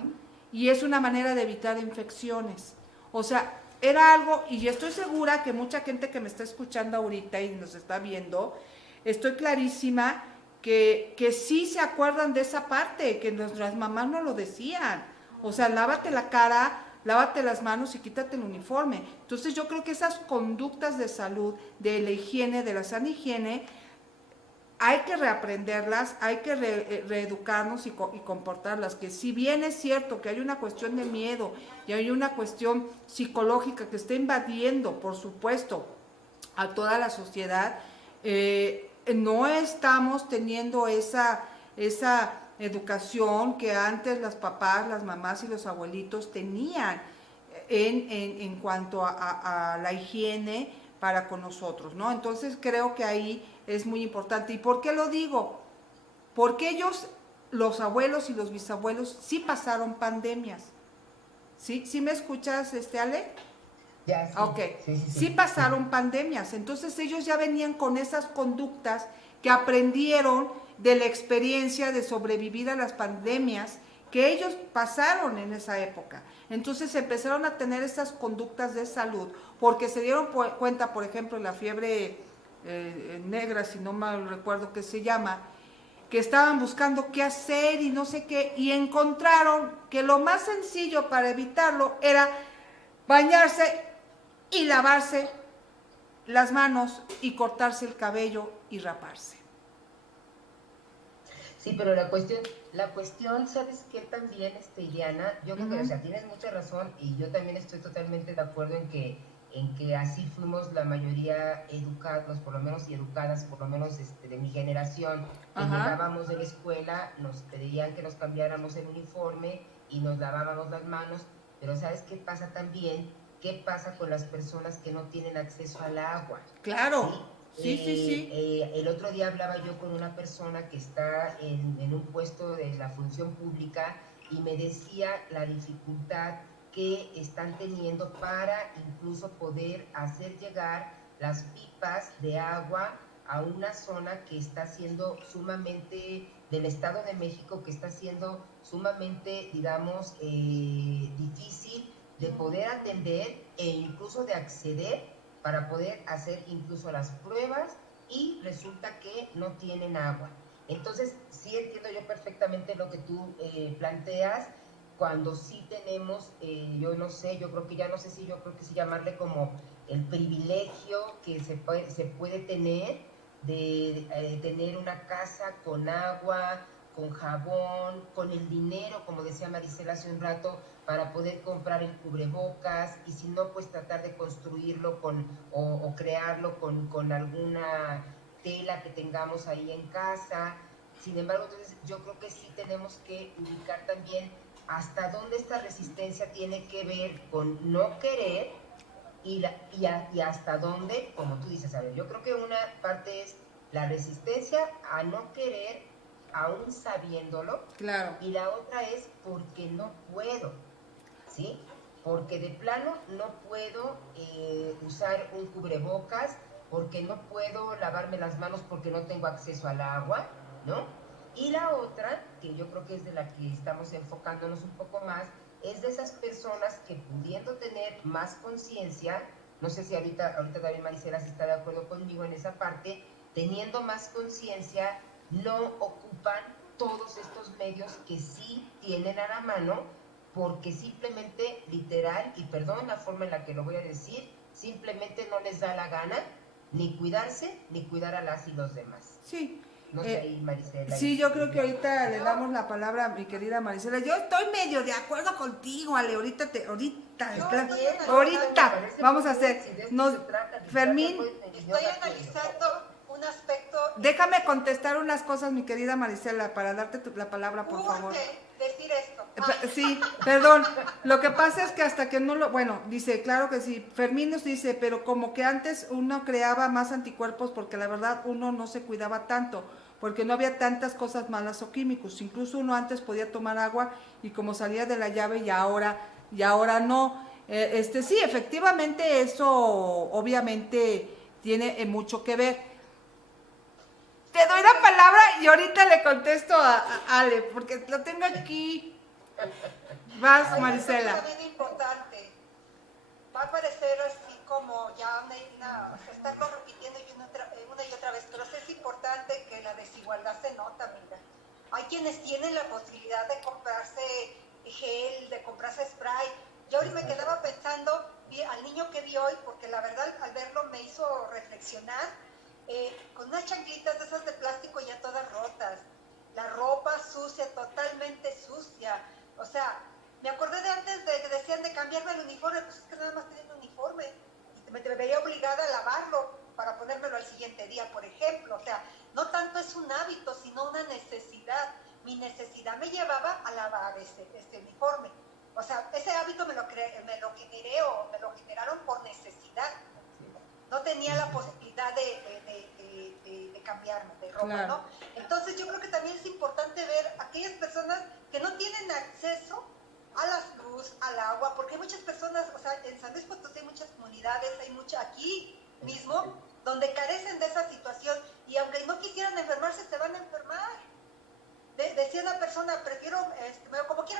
Y es una manera de evitar infecciones. O sea, era algo, y yo estoy segura que mucha gente que me está escuchando ahorita y nos está viendo, estoy clarísima que sí se acuerdan de esa parte, que nuestras mamás no lo decían. O sea, lávate la cara, lávate las manos y quítate el uniforme. Entonces yo creo que esas conductas de salud, de la higiene, de la sana higiene, hay que reaprenderlas, hay que reeducarnos y comportarlas, que si bien es cierto que hay una cuestión de miedo y hay una cuestión psicológica que está invadiendo, por supuesto, a toda la sociedad, no estamos teniendo esa educación que antes las papás, las mamás y los abuelitos tenían en cuanto a la higiene para con nosotros, ¿no? Entonces creo que ahí es muy importante. ¿Y por qué lo digo? Porque ellos, los abuelos y los bisabuelos, sí pasaron pandemias. ¿Sí me escuchas, Ale? Ya, sí. Ok, sí pasaron pandemias, entonces ellos ya venían con esas conductas que aprendieron de la experiencia de sobrevivir a las pandemias que ellos pasaron en esa época. Entonces empezaron a tener estas conductas de salud, porque se dieron cuenta, por ejemplo, en la fiebre negra, si no mal recuerdo que se llama, que estaban buscando qué hacer y no sé qué, y encontraron que lo más sencillo para evitarlo era bañarse y lavarse las manos y cortarse el cabello y raparse. Sí, pero la cuestión, ¿sabes qué también, Ileana? Yo creo que, o sea, tienes mucha razón y yo también estoy totalmente de acuerdo en que así fuimos la mayoría educados, por lo menos, y educadas, por lo menos de mi generación, que llegábamos de la escuela, nos pedían que nos cambiáramos el uniforme y nos lavábamos las manos, pero ¿sabes qué pasa también? ¿Qué pasa con las personas que no tienen acceso al agua? Claro. Sí. El otro día hablaba yo con una persona que está en un puesto de la función pública y me decía la dificultad que están teniendo para incluso poder hacer llegar las pipas de agua a una zona que está siendo sumamente, del Estado de México, que está siendo sumamente, digamos, difícil de poder atender e incluso de acceder para poder hacer incluso las pruebas y resulta que no tienen agua. Entonces, sí entiendo yo perfectamente lo que tú planteas, cuando sí tenemos, yo no sé, yo creo que ya no sé si yo creo que sí llamarle como el privilegio que se puede tener de tener una casa con agua, con jabón, con el dinero, como decía Marisela hace un rato, para poder comprar el cubrebocas, y si no, pues tratar de construirlo o crearlo con alguna tela que tengamos ahí en casa. Sin embargo, entonces yo creo que sí tenemos que ubicar también hasta dónde esta resistencia tiene que ver con no querer y hasta dónde, como tú dices, a ver, yo creo que una parte es la resistencia a no querer aún sabiéndolo, claro, y la otra es porque no puedo, ¿sí? Porque de plano no puedo usar un cubrebocas, porque no puedo lavarme las manos porque no tengo acceso al agua, ¿no? Y la otra, que yo creo que es de la que estamos enfocándonos un poco más, es de esas personas que, pudiendo tener más conciencia, no sé si ahorita también Marisela si está de acuerdo conmigo en esa parte, teniendo más conciencia, no ocupan todos estos medios que sí tienen a la mano, porque simplemente, literal, y perdón la forma en la que lo voy a decir, simplemente no les da la gana ni cuidarse, ni cuidar a las y los demás. Sí. No sé, ahí, Marisela. Sí, yo creo que ahorita le damos la palabra a mi querida Marisela. Yo estoy medio de acuerdo contigo, Ale. Ahorita, vamos a hacer. Fermín, estoy analizando un aspecto. Déjame contestar unas cosas, mi querida Marisela, para darte la palabra, por favor. Decir esto. Sí, perdón. Lo que pasa es que hasta que no lo... Bueno, dice, claro que sí. Fermín nos dice, pero como que antes uno creaba más anticuerpos porque la verdad uno no se cuidaba tanto, porque no había tantas cosas malas o químicos. Incluso uno antes podía tomar agua y como salía de la llave y ahora no. Sí, efectivamente eso obviamente tiene mucho que ver. Te doy la palabra y ahorita le contesto a Ale, porque lo tengo aquí. Vas, Marisela. Es también importante. Va a parecer así como ya estarlo repitiendo una y otra vez, pero sí es importante que la desigualdad se nota, mira. Hay quienes tienen la posibilidad de comprarse gel, de comprarse spray. Yo hoy me quedaba pensando al niño que vi hoy, porque la verdad al verlo me hizo reflexionar, con unas chanclitas de esas de plástico ya todas rotas, la ropa sucia, totalmente sucia. O sea, me acordé de antes de que decían de cambiarme el uniforme, pues es que nada más tenía un uniforme y me veía obligada a lavarlo para ponérmelo al siguiente día, por ejemplo. O sea, no tanto es un hábito, sino una necesidad. Mi necesidad me llevaba a lavar este uniforme. O sea, ese hábito me lo generé o me lo generaron por necesidad. No tenía la posibilidad de cambiarme de ropa, claro, ¿no? Entonces yo creo que también es importante ver a aquellas personas que no tienen acceso a la luz, al agua, porque hay muchas personas, o sea, en San Luis Potosí hay muchas comunidades, aquí mismo, donde carecen de esa situación, y aunque no quisieran enfermarse, se van a enfermar. Decía una persona, prefiero, como quiera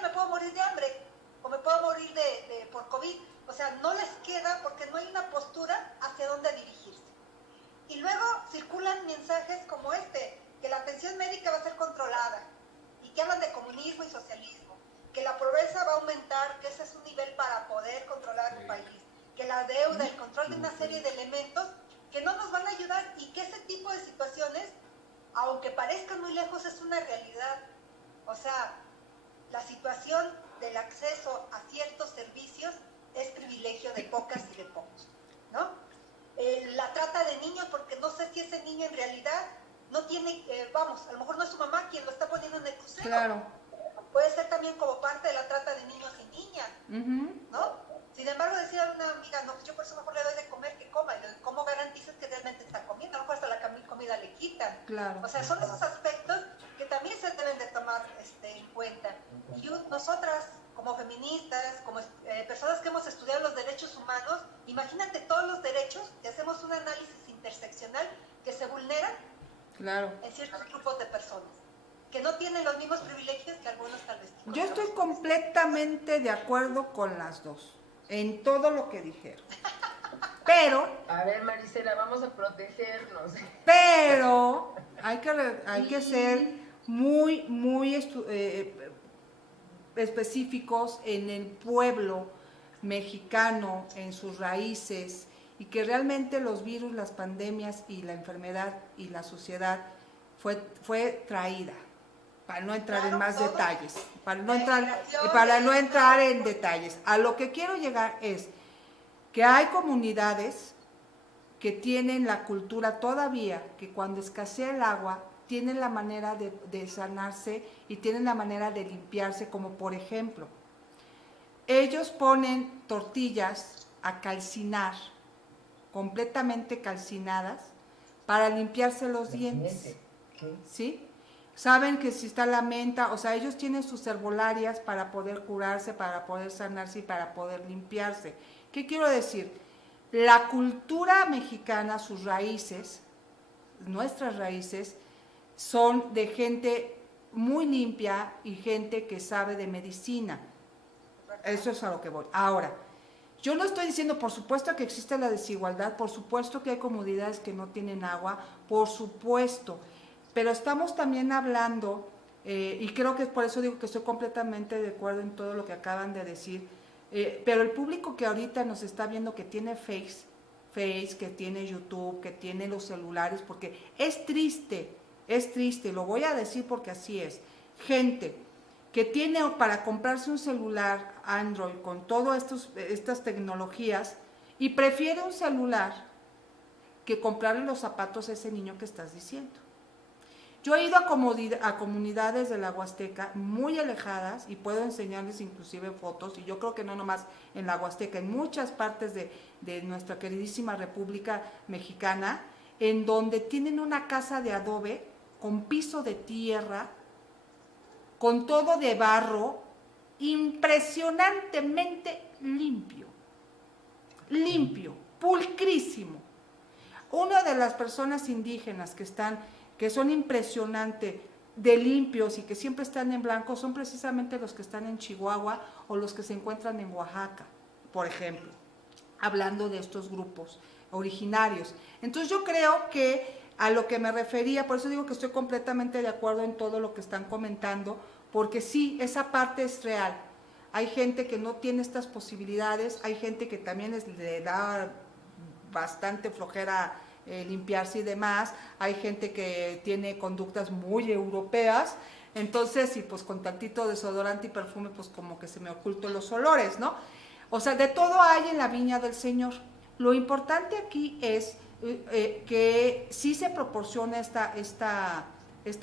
hablar de una serie de elementos que no nos van a ayudar y que ese tipo de situaciones, aunque parezcan muy lejos, es una realidad. O sea, la situación del acceso a ciertos servicios es privilegio de pocas y de pocos, ¿no? La trata de niños, porque no sé si ese niño en realidad no tiene, a lo mejor no es su mamá quien lo está poniendo en el crucero. Claro. Puede ser también como parte de la trata de niños y niñas, ¿no? Sin embargo, decía una amiga, no, yo por eso mejor le doy de comer que coma. Y le doy, ¿cómo garantizas que realmente está comiendo? A lo mejor hasta la comida le quitan. Claro. O sea, son esos aspectos que también se deben de tomar en cuenta. Y nosotras, como feministas, como personas que hemos estudiado los derechos humanos, imagínate todos los derechos, y hacemos un análisis interseccional que se vulneran en ciertos grupos de personas, que no tienen los mismos privilegios que algunos tal vez tienen. Yo estoy completamente de acuerdo con las dos, en todo lo que dijeron. Pero... A ver, Marisela, vamos a protegernos. Pero hay que ser muy específicos en el pueblo mexicano, en sus raíces, y que realmente los virus, las pandemias y la enfermedad y la sociedad fue traída, para no entrar en más detalles, para no entrar en detalles. A lo que quiero llegar es que hay comunidades que tienen la cultura todavía, que cuando escasea el agua, tienen la manera de sanarse y tienen la manera de limpiarse, como por ejemplo, ellos ponen tortillas a calcinar, completamente calcinadas, para limpiarse los dientes, ¿sí? Saben que si está la menta, o sea, ellos tienen sus herbolarias para poder curarse, para poder sanarse y para poder limpiarse. ¿Qué quiero decir? La cultura mexicana, sus raíces, nuestras raíces, son de gente muy limpia y gente que sabe de medicina. Eso es a lo que voy. Ahora, yo no estoy diciendo, por supuesto que existe la desigualdad, por supuesto que hay comunidades que no tienen agua, por supuesto, pero estamos también hablando, y creo que por eso digo que estoy completamente de acuerdo en todo lo que acaban de decir, pero el público que ahorita nos está viendo, que tiene Face, que tiene YouTube, que tiene los celulares, porque es triste, lo voy a decir porque así es, gente que tiene para comprarse un celular Android con todas estas tecnologías y prefiere un celular que comprarle los zapatos a ese niño que estás diciendo. Yo he ido a comunidades de la Huasteca muy alejadas y puedo enseñarles inclusive fotos, y yo creo que no nomás en la Huasteca, en muchas partes de nuestra queridísima República Mexicana, en donde tienen una casa de adobe con piso de tierra, con todo de barro, impresionantemente limpio, pulcrísimo. Una de las personas indígenas que son impresionantes de limpios y que siempre están en blanco, son precisamente los que están en Chihuahua o los que se encuentran en Oaxaca, por ejemplo, hablando de estos grupos originarios. Entonces yo creo que a lo que me refería, por eso digo que estoy completamente de acuerdo en todo lo que están comentando, porque sí, esa parte es real. Hay gente que no tiene estas posibilidades, hay gente que también le da bastante flojera limpiarse y demás, hay gente que tiene conductas muy europeas, entonces, y pues con tantito desodorante y perfume, pues como que se me ocultan los olores, ¿no? O sea, de todo hay en la viña del Señor. Lo importante aquí es que sí se proporciona esta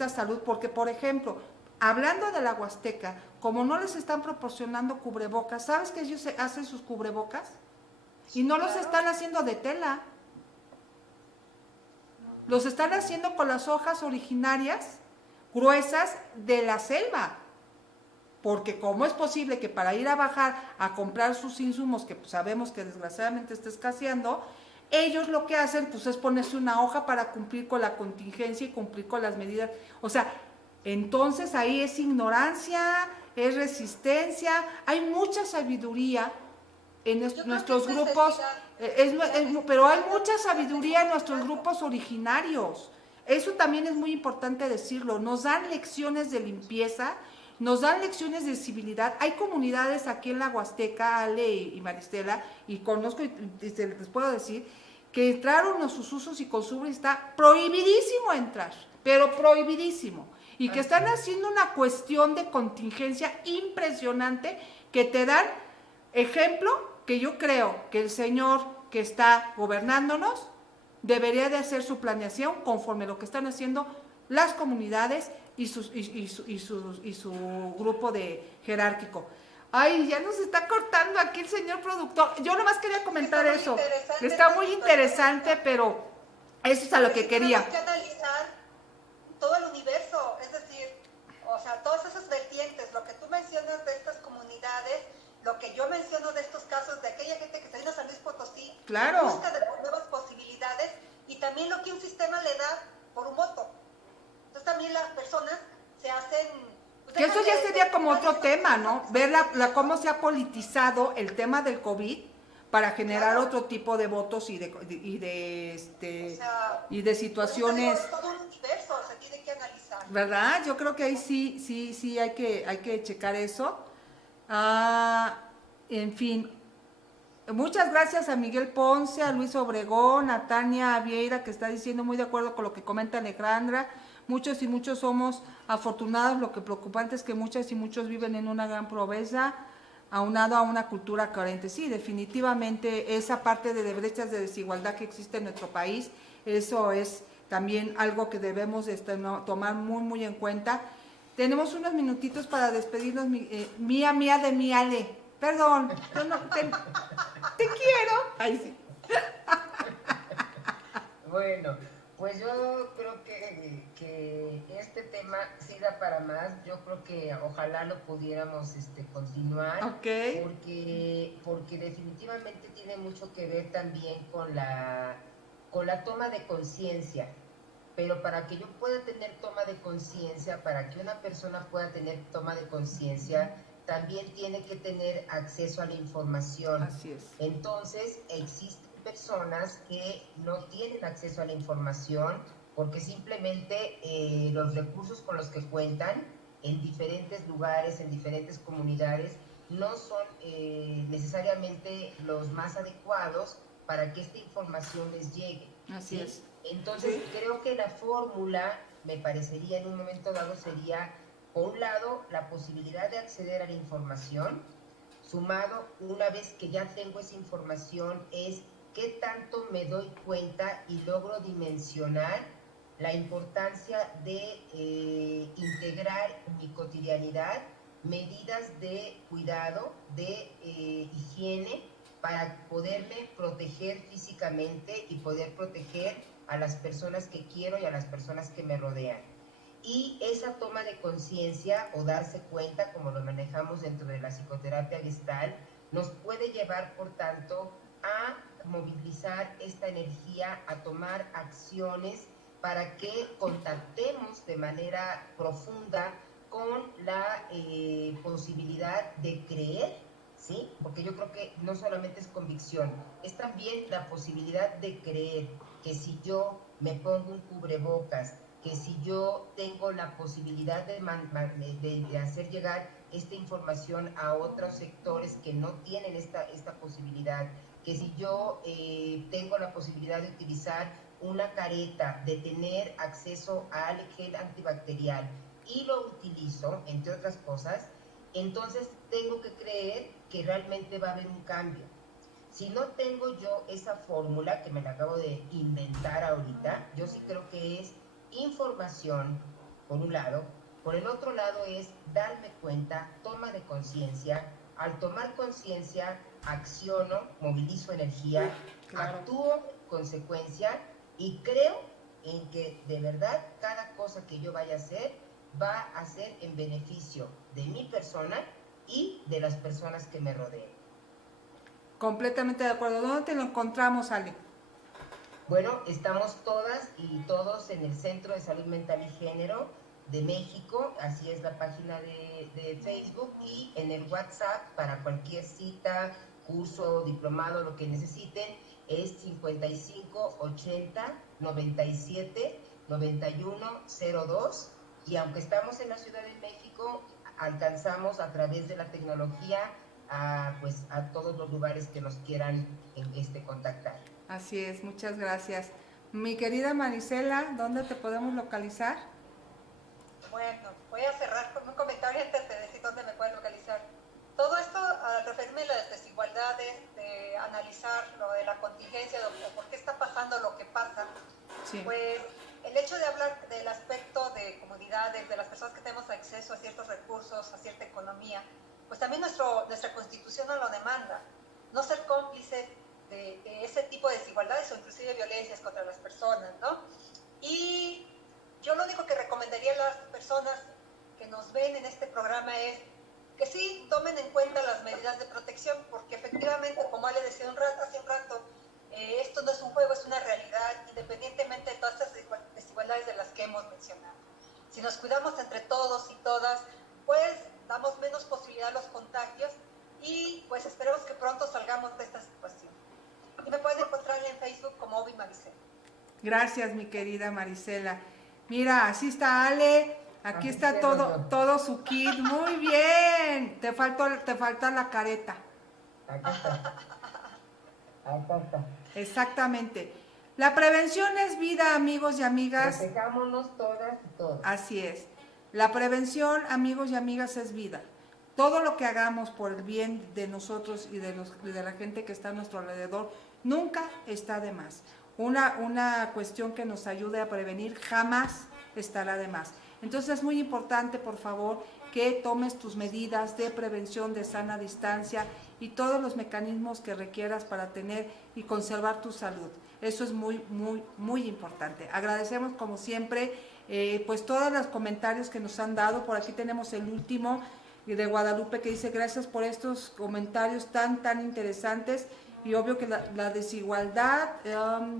salud, porque, por ejemplo, hablando de la Huasteca, como no les están proporcionando cubrebocas, ¿sabes que ellos hacen sus cubrebocas? Y no los están haciendo de tela. Los están haciendo con las hojas originarias, gruesas, de la selva. Porque ¿cómo es posible que para ir a bajar a comprar sus insumos, que pues sabemos que desgraciadamente está escaseando, ellos lo que hacen pues es ponerse una hoja para cumplir con la contingencia y cumplir con las medidas? O sea, entonces ahí es ignorancia, es resistencia, hay mucha sabiduría en nuestros grupos, pero hay mucha sabiduría en nuestros grupos originarios. Eso también es muy importante decirlo. Nos dan lecciones de limpieza, nos dan lecciones de civilidad. Hay comunidades aquí en la Huasteca, Ale y Maristela, y conozco y les puedo decir, que entraron a sus usos y costumbres, está prohibidísimo entrar, pero prohibidísimo. Y que están haciendo una cuestión de contingencia impresionante, que te dan ejemplo, que yo creo que el señor que está gobernándonos debería de hacer su planeación conforme a lo que están haciendo las comunidades y su grupo de jerárquico. Ay, ya nos está cortando aquí el señor productor. Yo nomás quería comentar eso. Está muy interesante, pero eso es a lo que quería. Tenemos que analizar todo el universo, es decir, o sea, todas esas vertientes, lo que tú mencionas de estas comunidades, lo que yo menciono de estos casos de aquella gente que está en San Luis Potosí, claro, busca de nuevas posibilidades, y también lo que un sistema le da por un voto. Entonces también las personas se hacen... Pues, que eso ya sería como otro tema, ¿no? Ver cómo se ha politizado el tema del COVID para generar otro tipo de votos y de situaciones. Es todo un universo, se tiene que analizar. ¿Verdad? Yo creo que ahí sí hay que checar eso. En fin, muchas gracias a Miguel Ponce, a Luis Obregón, a Tania Vieira, que está diciendo muy de acuerdo con lo que comenta Alejandra. Muchos y muchos somos afortunados, lo que preocupante es que muchas y muchos viven en una gran pobreza, aunado a una cultura carente. Sí, definitivamente esa parte de brechas de desigualdad que existe en nuestro país, eso es también algo que debemos tomar muy en cuenta. Tenemos unos minutitos para despedirnos, mía de mi Ale. Perdón, te quiero. Ay, sí. Bueno, pues yo creo que este tema sí da para más. Yo creo que ojalá lo pudiéramos continuar, okay, porque definitivamente tiene mucho que ver también con la toma de conciencia. Pero para que yo pueda tener toma de conciencia, para que una persona pueda tener toma de conciencia, también tiene que tener acceso a la información. Así es. Entonces, existen personas que no tienen acceso a la información porque simplemente los recursos con los que cuentan en diferentes lugares, en diferentes comunidades, no son necesariamente los más adecuados para que esta información les llegue. Así es. Entonces, creo que la fórmula, me parecería en un momento dado, sería, por un lado, la posibilidad de acceder a la información, sumado, una vez que ya tengo esa información, es qué tanto me doy cuenta y logro dimensionar la importancia de integrar en mi cotidianidad medidas de cuidado, de higiene, para poderme proteger físicamente y poder proteger a las personas que quiero y a las personas que me rodean. Y esa toma de conciencia o darse cuenta, como lo manejamos dentro de la psicoterapia Gestalt, nos puede llevar, por tanto, a movilizar esta energía, a tomar acciones para que contactemos de manera profunda con la posibilidad de creer, ¿sí? Porque yo creo que no solamente es convicción, es también la posibilidad de creer que si yo me pongo un cubrebocas, que si yo tengo la posibilidad de hacer llegar esta información a otros sectores que no tienen esta posibilidad, que si yo tengo la posibilidad de utilizar una careta, de tener acceso al gel antibacterial y lo utilizo, entre otras cosas, entonces tengo que creer que realmente va a haber un cambio. Si no tengo yo esa fórmula que me la acabo de inventar ahorita, yo sí creo que es información, por un lado. Por el otro lado es darme cuenta, toma de conciencia. Al tomar conciencia, acciono, movilizo energía, claro, actúo en consecuencia y creo en que de verdad cada cosa que yo vaya a hacer va a ser en beneficio de mi persona y de las personas que me rodean. Completamente de acuerdo. ¿Dónde te lo encontramos, Ale? Bueno, estamos todas y todos en el Centro de Salud Mental y Género de México, así es la página de Facebook, y en el WhatsApp para cualquier cita, curso, diplomado, lo que necesiten, es 55 80 97 91 02, y aunque estamos en la Ciudad de México, alcanzamos a través de la tecnología pues, a todos los lugares que nos quieran contactar. Así es, muchas gracias. Mi querida Marisela, ¿dónde te podemos localizar? Bueno, voy a cerrar con un comentario antes de decir dónde me pueden localizar. Todo esto, al referirme a las desigualdades, de analizar lo de la contingencia, de por qué está pasando lo que pasa, Sí. pues el hecho de hablar del aspecto de comunidades, de las personas que tenemos acceso a ciertos recursos, a cierta economía, pues también nuestra Constitución nos lo demanda. No ser cómplices de ese tipo de desigualdades o inclusive violencias contra las personas, ¿no? Y yo lo único que recomendaría a las personas que nos ven en este programa es que sí tomen en cuenta las medidas de protección, porque efectivamente, como Ale decía hace un rato, esto no es un juego, es una realidad, independientemente de todas estas desigualdades de las que hemos mencionado. Si nos cuidamos entre todos y todas, pues damos menos posibilidad a los contagios y pues esperemos que pronto salgamos de esta situación. Y me pueden encontrar en Facebook como Obi Maricela. Gracias, mi querida Marisela. Mira, así está Ale, aquí está todo su kit, muy bien. Te falta la careta. Acá está. Acá está. Exactamente. La prevención es vida, amigos y amigas. Protejámonos todas y todos. Así es. La prevención, amigos y amigas, es vida. Todo lo que hagamos por el bien de nosotros y de la gente que está a nuestro alrededor nunca está de más. Una cuestión que nos ayude a prevenir jamás estará de más. Entonces es muy importante, por favor, que tomes tus medidas de prevención, de sana distancia y todos los mecanismos que requieras para tener y conservar tu salud. Eso es muy, muy, muy importante. Agradecemos como siempre pues todos los comentarios que nos han dado. Por aquí tenemos el último de Guadalupe que dice gracias por estos comentarios tan interesantes y obvio que la desigualdad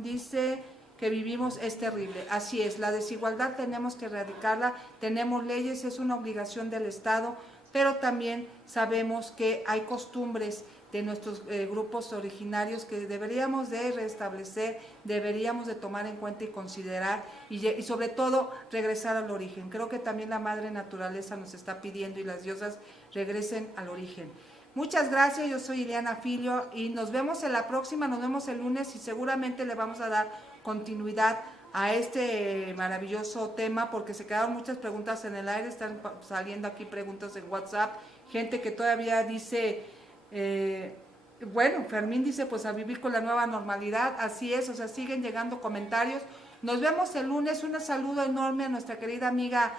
dice que vivimos es terrible. Así es, la desigualdad tenemos que erradicarla, tenemos leyes, es una obligación del Estado, pero también sabemos que hay costumbres de nuestros grupos originarios que deberíamos de restablecer, deberíamos de tomar en cuenta y considerar y sobre todo regresar al origen. Creo que también la madre naturaleza nos está pidiendo y las diosas regresen al origen. Muchas gracias, yo soy Ileana Filio y nos vemos en la próxima, nos vemos el lunes y seguramente le vamos a dar continuidad a este maravilloso tema porque se quedaron muchas preguntas en el aire, están saliendo aquí preguntas en WhatsApp, gente que todavía dice, bueno, Fermín dice pues a vivir con la nueva normalidad, así es, o sea, siguen llegando comentarios. Nos vemos el lunes, un saludo enorme a nuestra querida amiga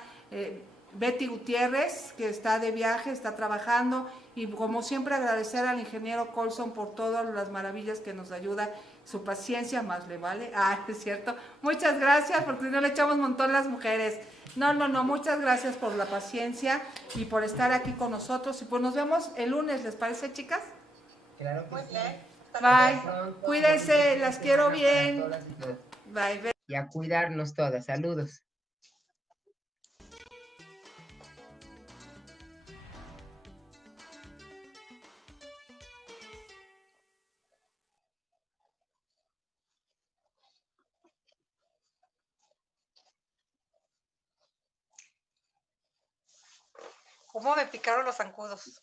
Betty Gutiérrez, que está de viaje, está trabajando, y como siempre agradecer al ingeniero Colson por todas las maravillas que nos ayuda, su paciencia más le vale. Es cierto. Muchas gracias, porque no le echamos un montón las mujeres. No, muchas gracias por la paciencia y por estar aquí con nosotros. Y pues nos vemos el lunes, ¿les parece, chicas? Claro que sí. Bye. Cuídense, las quiero bien. Bye. Y a cuidarnos todas. Saludos. ¿Cómo me picaron los zancudos?